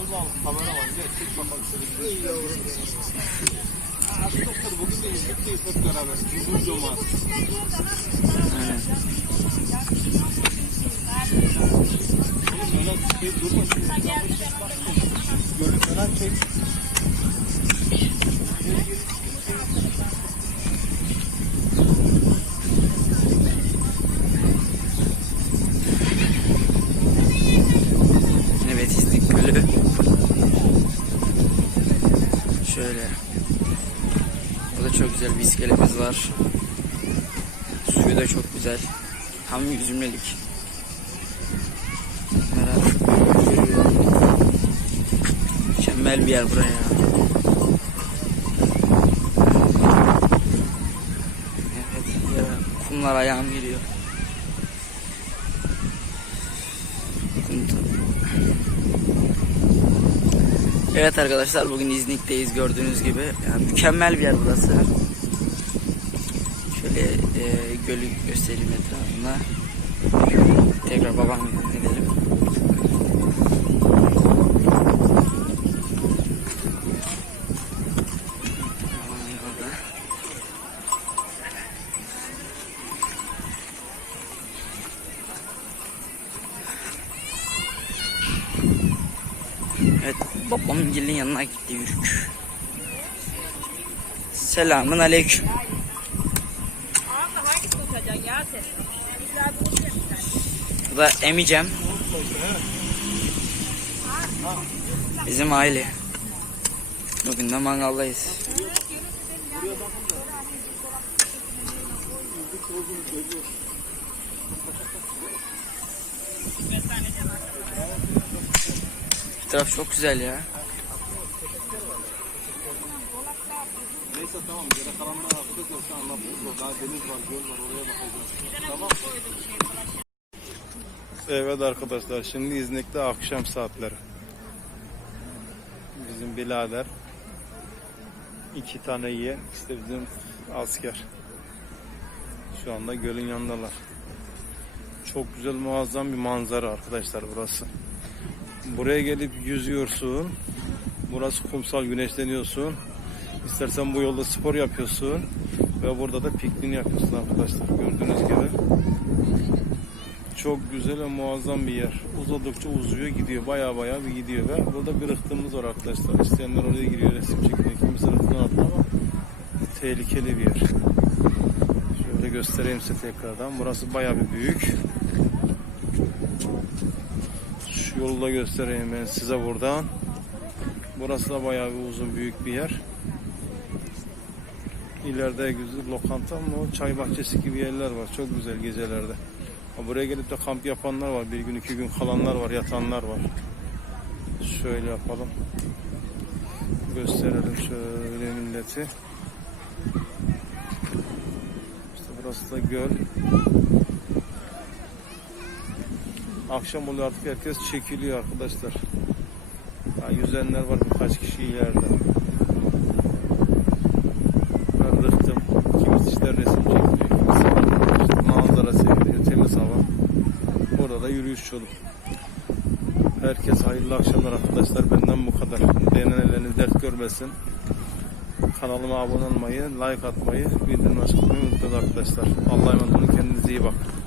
Gel bakalım kameraman gel çek bakalım şöyle. İyi yavrum. Doktor bugün de İzmit'teyiz hep beraber. Uzun cuma. Oğlum öyle şey durma. Gölü falan çek. Çok güzel bir iskelemiz var. Suyu da çok güzel. Tam. Merak. Mükemmel bir yer buraya. Evet ya, kumlar ayağım giriyor. Evet arkadaşlar bugün İznik'teyiz gördüğünüz gibi. Yani mükemmel bir yer burası. Şöyle e, gölü göstereyim etrafında. Tekrar babamla gidelim. Babam orada. Evet babamın gelin yanına gitti yürük. Selamun aleyküm. Bu da emicem. Bizim aile. Bugün de mangaldayız. Etraf çok güzel ya. Neyse tamam geri kalanlar arkada olsa anlatırız. Daha deniz var, göl var oraya bakacağız. Tamam. Evet arkadaşlar şimdi İznik'te akşam saatleri. Bizim birader iki tane yeğen işte bizim asker. Şu anda gölün yanındalar. Çok güzel muazzam bir manzara arkadaşlar burası. Buraya gelip yüzüyorsun. Burası kumsal güneşleniyorsun. İstersen bu yolda spor yapıyorsun. Ve burada da pikniğini yapıyorsun arkadaşlar. Gördüğünüz gibi. Çok güzel ve muazzam bir yer. Uzadıkça uzuyor gidiyor. Baya baya bir gidiyor. Ve burada bir rıhtımız var arkadaşlar. İsteyenler oraya giriyor resim çekmeye. Kimisi rıhtına atlıyor ama tehlikeli bir yer. Şöyle göstereyim size tekrardan. Burası baya bir büyük. Şu yolu da göstereyim ben size buradan. Burası da bayağı bir uzun büyük bir yer. İleride güzel lokanta mı çay bahçesi gibi yerler var. Çok güzel gecelerde. Buraya gelip de kamp yapanlar var. Bir gün iki gün kalanlar var. Yatanlar var. Şöyle yapalım. Gösterelim şöyle milleti. İşte burası da göl. Akşam oluyor artık herkes çekiliyor arkadaşlar. Ha, yüzenler var birkaç kişi ileride. Ben rıhtım. Kimisi resim çekiyor. Manzara seyrediyor. Temiz hava. Burada da yürüyüş yolu. Herkes hayırlı akşamlar arkadaşlar. Benden bu kadar. Beğenen elleriniz dert görmesin. Kanalıma abone olmayı, like atmayı, bildirim açmayı unutmayın arkadaşlar. Allah'a emanet olun. Kendinize iyi bakın.